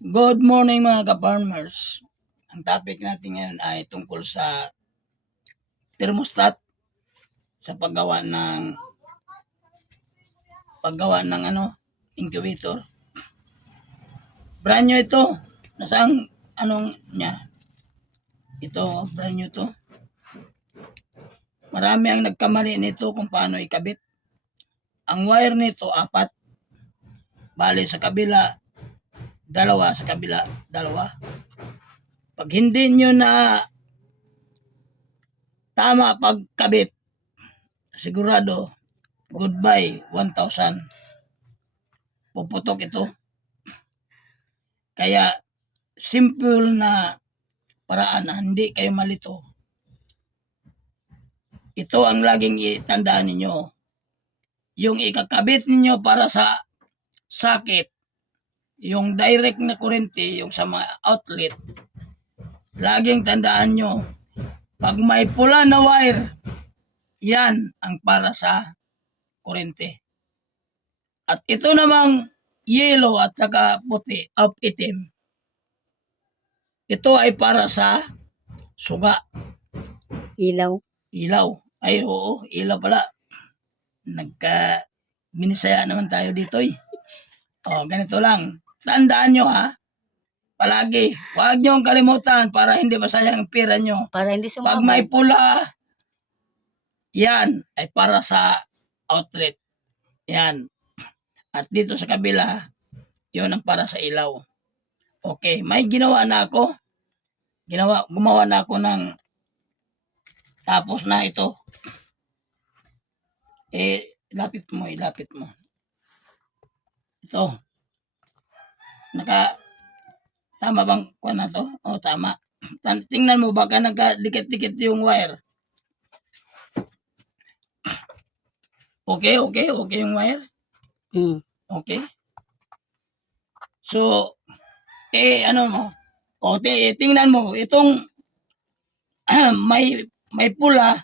Good morning mga ka-farmers. Ang topic natin ngayon ay tungkol sa thermostat sa paggawa ng incubator. Brand new ito. Nasaan niya? Ito, brand new to. Marami ang nagkamali nito kung paano ikabit. Ang wire nito 4. Bali sa kabila 2, sa kabila 2. Pag hindi nyo na tama pagkabit, sigurado goodbye 1,000. Puputok ito. Kaya simple na paraan na hindi kayo malito. Ito ang laging itandaan ninyo. Yung ikakabit ninyo para sa socket, yung direct na kurente, yung sa mga outlet, laging tandaan nyo, pag may pula na wire, yan ang para sa kurente. At ito namang yellow at saka puti, itim, ito ay para sa suga. Ilaw. Ay, oo, ilaw pala. Binisaya naman tayo dito eh. Ganito lang. Tandaan nyo ha. Palagi. Huwag nyo kalimutan para hindi masayang ang pera nyo. Para hindi sumabog. Pag may pula, yan ay para sa outlet. Yan. At dito sa kabila, yun ang para sa ilaw. Okay. May ginawa na ako. Gumawa na ako ng tapos na ito. Ilapit mo. Ito. Tama bang kuha na to? Tama. Tingnan mo baka nagkadikit-dikit yung wire. Okay yung wire? Okay. So, ano mo? Tingnan mo itong may pula.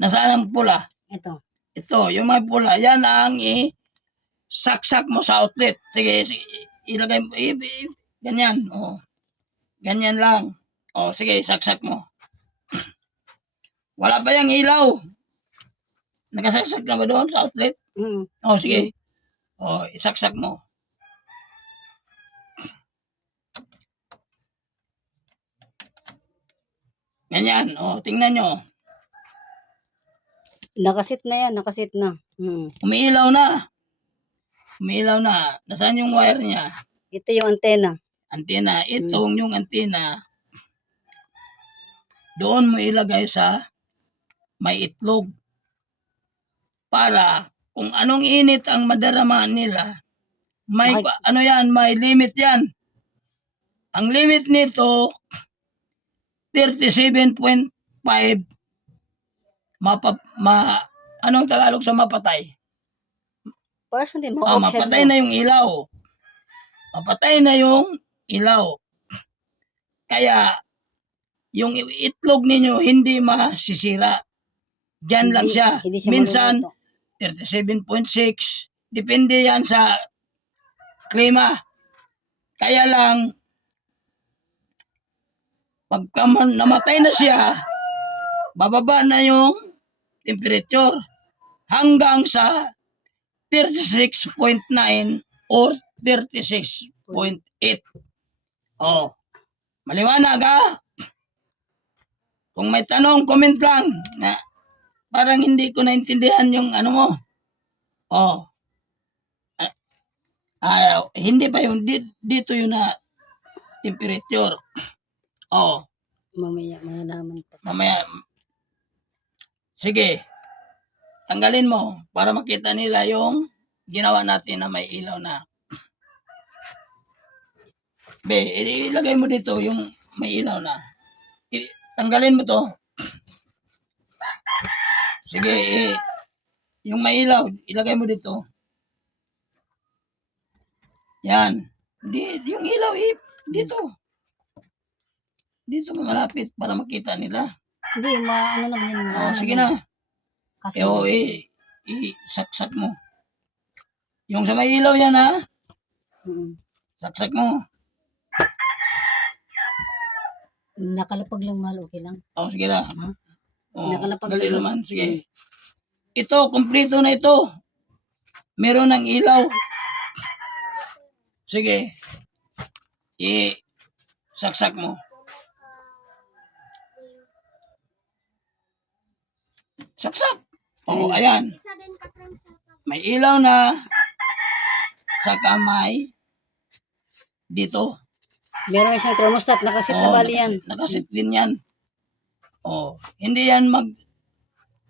Nasaan ang pula? Ito, yung may pula, yan ang saksak mo sa outlet. Sige, ilagay mo, ganyan. Ganyan lang. Sige, saksak mo. Wala pa yung ilaw. Nakasaksak na ba doon sa outlet? Sige. Isaksak mo. Ganyan. Tingnan nyo. Nakasit na yan, nakasit na. Umiilaw na. Nasaan yung wire niya? Ito yung antena. Itong yung antena. Doon mo ilagay sa may itlog. Para kung anong init ang madarama nila, may limit yan. Ang limit nito, 37.5. Anong Tagalog sa mapatay? Mapatay na yung ilaw. Kaya, yung itlog ninyo hindi masisira. Diyan lang siya. Minsan, 37.6. Depende yan sa klima. Kaya lang, pagka namatay na siya, bababa na yung temperature hanggang sa 36.9 or 36.8. Maliwanag ha? Kung may tanong, comment lang. Parang hindi ko naintindihan yung ano mo. Hindi pa yung dito yung na temperature. Mamaya malalaman pa. Mamaya. Sige. Tanggalin mo para makita nila yung ginawa natin na may ilaw na. Ilagay mo dito yung may ilaw na. Tanggalin mo to. Sige, yung may ilaw, ilagay mo dito. Yan. Yung ilaw, dito. Dito malapit para makita nila. Hindi, ano lang yan. Sige na. Saksak mo. Yung sa may ilaw yan ha. Saksak mo. Nakalapag lang mahal, okay lang. O, sige na. Ha? O, Nakalapag dali lang. naman. Sige. Ito, kumpleto na ito. Meron ng ilaw. Sige. Saksak mo. Saksak. O, ayan. May ilaw na sa kamay dito. Meron na siyang thermostat, nakasit na bali yan. Nakasit din yan. O, hindi yan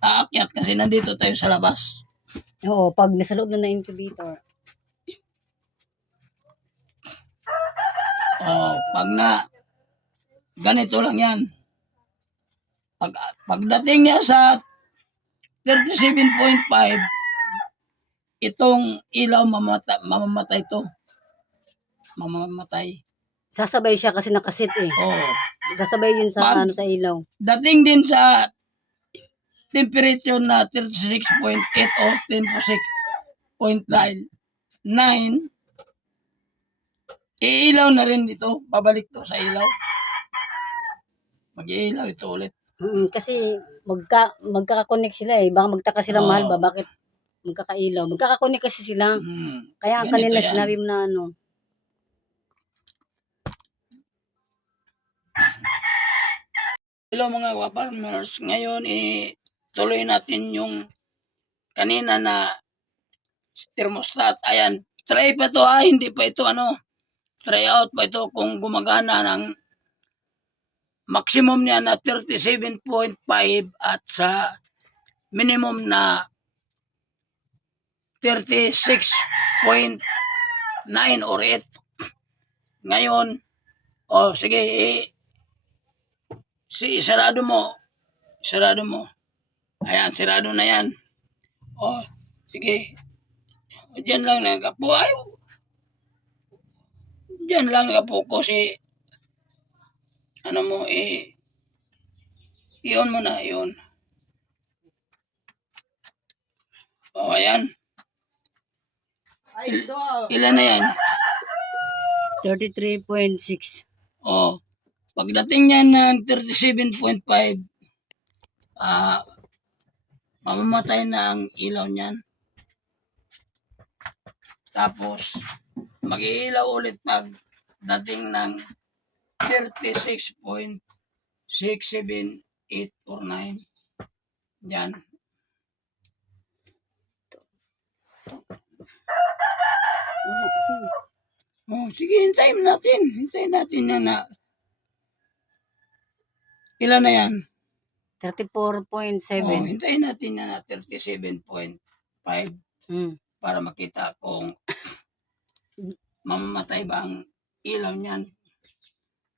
aakyat kasi nandito tayo sa labas. Oo, pag nasa loob na incubator. O, pag ganito lang yan. Pagdating niya sa 37.5, itong ilaw mamamatay to. Mamamatay. Sasabay siya kasi nakasit eh. Oh. Sasabay yun sa Pag- sa ilaw. Dating din sa temperature na 36.8 or 10.9, iilaw na rin dito. Babalik to sa ilaw. Mag-iilaw ito ulit. Kasi magkaka-connect sila eh. Baka magtaka sila mahal ba bakit magkakailaw. Magkaka-connect kasi sila. Kaya Ganito kanina yan. sinabi mo na ano. Hello mga farmers, ngayon tuloy natin yung kanina na thermostat. Ayan, try pa to hindi pa ito try out pa ito kung gumagana ng maximum niya na 37.5 at sa minimum na 36.9 or 8. Ngayon, sige, sarado mo. Ayan, sarado na yan. Sige. Diyan lang nakapo. Diyan lang nakapokus ano mo iyon mo na, iyon. Ayan. Ilan na yan? 33.6. Pagdating niyan ng 37.5, mamamatay na ang ilaw niyan. Tapos, mag-iilaw ulit pag dating ng 36.6, 7, 8, or 9. Yan. Sige, hintayin natin yan na. Ilan na yan? 34.7. Hintayin natin yan na 37.5 para makita kung mamamatay ba ang ilaw niyan.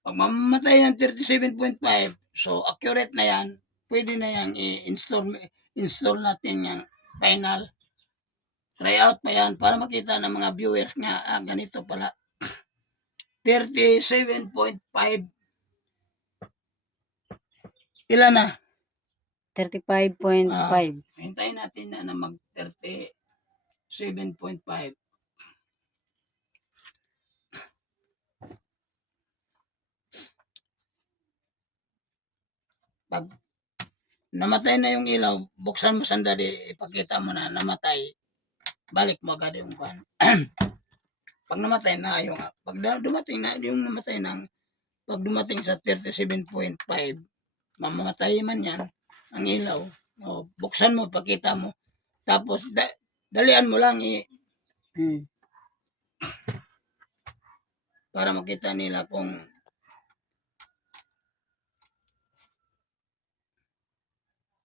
Pag mamamatay yan 37.5, so accurate na yan, pwede na yan i-install natin yung final. Try out pa yan para makita ng mga viewers nga, ganito pala. 37.5. Ilan na? 35.5. Hintayin natin na mag 37.5. Pag namatay na yung ilaw, buksan mo sandali, ipakita mo na namatay. Balik mo agad yung pan. Pag namatay na pag dumating na yung namatay pag dumating sa 37.5, mamamatay man yan ang ilaw. Buksan mo, pakita mo. Tapos dalian mo lang para makita nila kung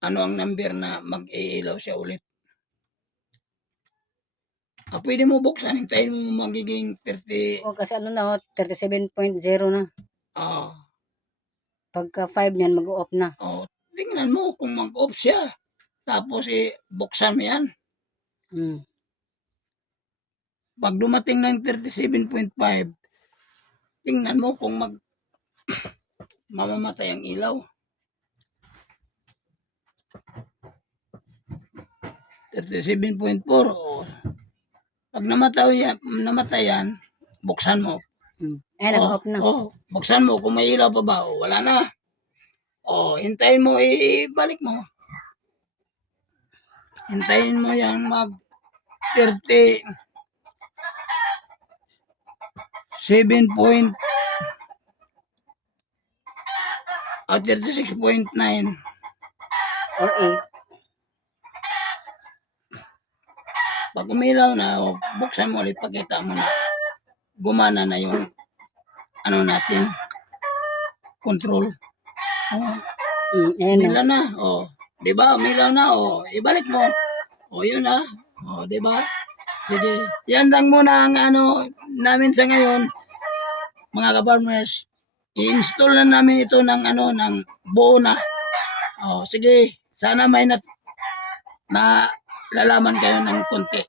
ano ang number na mag-iilaw siya ulit. Pwede mo buksan, hintayin mo magiging 30. Kasi 37.0 na. Pagka 5 niyan, mag-off na. Tingnan mo kung mag-off siya. Tapos buksan mo yan. Pag dumating ng 37.5, tingnan mo kung mamamatay ang ilaw. 37.4. Pag namatay yan, buksan mo. Ay, nag-off na. Buksan mo kung may ilaw pa ba. O, wala na. O, hintayin mo, ibalik mo. Hintayin mo yan mag 37 o 36.9. Or 8. Pag umilaw na, buksan mo ulit, pakita mo na gumana na yung ano natin, control. Ayan Umilaw na. Di ba? Umilaw na. Ibalik mo. Yun na. Di ba? Sige. Yan lang muna ang ano namin sa ngayon, mga ka-farmers. I-install na namin ito ng ano, ng buo na. Sige. Sana may na lalaman kayo ng konti.